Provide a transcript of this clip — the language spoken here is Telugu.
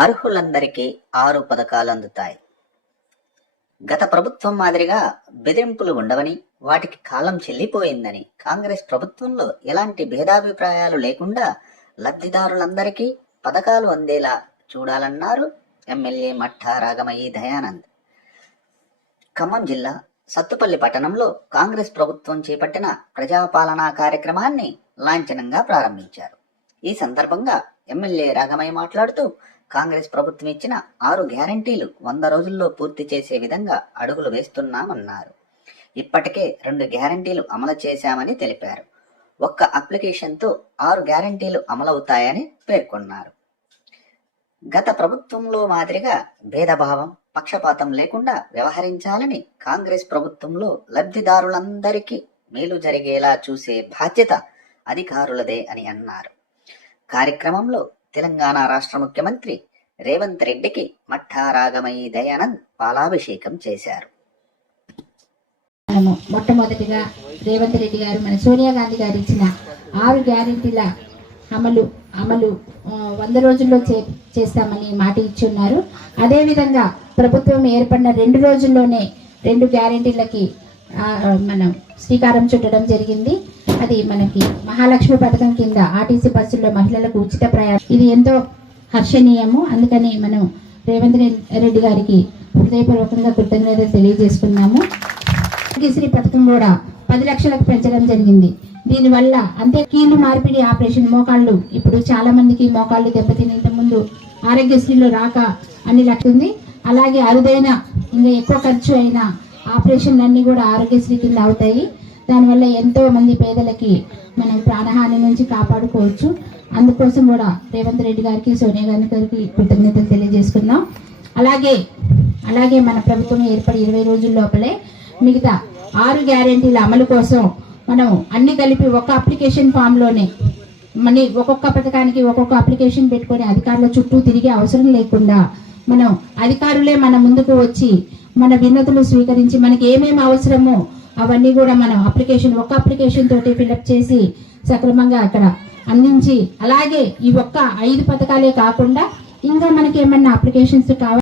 అర్హులందరికీ ఆరు పథకాలు అందుతాయి. గత ప్రభుత్వం మాదిరిగా బెదిరింపులు ఉండవని వాటికి కాలం చెల్లిపోయిందని కాంగ్రెస్ ప్రభుత్వంలో ఎలాంటి భేదాభిప్రాయాలు లేకుండా లబ్ధిదారులందరికీ పథకాలు అందేలా చూడాలన్నారు ఎమ్మెల్యే మట్టా రాగమయ్యి దయానంద్. ఖమ్మం జిల్లా సత్తుపల్లి పట్టణంలో కాంగ్రెస్ ప్రభుత్వం చేపట్టిన ప్రజాపాలనా కార్యక్రమాన్ని లాంఛనంగా ప్రారంభించారు. ఈ సందర్భంగా ఎమ్మెల్యే రాగమయ్య మాట్లాడుతూ కాంగ్రెస్ ప్రభుత్వం ఇచ్చిన ఆరు గ్యారంటీలు వంద రోజుల్లో పూర్తి చేసే విధంగా అడుగులు వేస్తున్నామన్నారు. ఇప్పటికే రెండు గ్యారంటీలు అమలు చేశామని తెలిపారు. ఒక్క అప్లికేషన్తో ఆరు గ్యారంటీలు అమలవుతాయని పేర్కొన్నారు. గత ప్రభుత్వంలో మాదిరిగా భేదభావం పక్షపాతం లేకుండా వ్యవహరించాలని కాంగ్రెస్ ప్రభుత్వంలో లబ్ధిదారులందరికీ మేలు జరిగేలా చూసే బాధ్యత అధికారులదే అని అన్నారు. కార్యక్రమంలో తెలంగాణ రాష్ట్ర ముఖ్యమంత్రి రేవంత్ రెడ్డికి మట్టా దయానంద్ పాలాభిషేకం చేశారు. మనము మొట్టమొదటిగా రేవంత్ రెడ్డి గారు మన సోనియా గాంధీ గారు ఇచ్చిన ఆరు గ్యారెంటీల అమలు అమలు వంద రోజుల్లో చే చేస్తామని మాట ఇచ్చి ఉన్నారు. అదేవిధంగా ప్రభుత్వం ఏర్పడిన రెండు రోజుల్లోనే రెండు గ్యారెంటీలకి మనం శ్రీకారం చుట్టడం జరిగింది. అది మనకి మహాలక్ష్మి పథకం కింద ఆర్టీసీ బస్సుల్లో మహిళలకు ఉచిత ప్రయాణం. ఇది ఎంతో హర్షణీయము. అందుకని మనం రేవంత్ రెడ్డి గారికి హృదయపూర్వకంగా కృతజ్ఞత తెలియజేసుకున్నాము. ఆరోగ్యశ్రీ పథకం కూడా పది లక్షలకు పెంచడం జరిగింది. దీనివల్ల అంతే కీళ్ళు మార్పిడి ఆపరేషన్ మోకాళ్ళు. ఇప్పుడు చాలా మందికి మోకాళ్ళు దెబ్బతినేంత ముందు ఆరోగ్యశ్రీలో రాక అని లక్కుంది అలాగే అరుదైన ఇంకా ఎక్కువ ఖర్చు అయిన ఆపరేషన్లన్నీ కూడా ఆరోగ్యశ్రీ కింద అవుతాయి. దానివల్ల ఎంతో మంది పేదలకి మనం ప్రాణహాని నుంచి కాపాడుకోవచ్చు. అందుకోసం కూడా రేవంత్ రెడ్డి గారికి సోనియా గాంధీ గారికి కృతజ్ఞతలు తెలియజేసుకున్నాం అలాగే అలాగే మన ప్రభుత్వం ఏర్పడి ఇరవై రోజుల లోపలే మిగతా ఆరు గ్యారెంటీల అమలు కోసం మనం అన్ని కలిపి ఒక అప్లికేషన్ ఫామ్లోనే మనీ ఒక్కొక్క పథకానికి ఒక్కొక్క అప్లికేషన్ పెట్టుకొని అధికారుల చుట్టూ తిరిగే అవసరం లేకుండా మనం అధికారులే మన ముందుకు వచ్చి మన విన్నతులు స్వీకరించి మనకి ఏమేమి అవసరమో అవన్నీ కూడా మనం అప్లికేషన్ ఒక అప్లికేషన్ తోటి ఫిలప్ చేసి సక్రమంగా అక్కడ అందించి అలాగే ఈ ఒక్క ఐదు పథకాలే కాకుండా ఇంకా మనకి ఏమన్నా అప్లికేషన్స్ కావాలి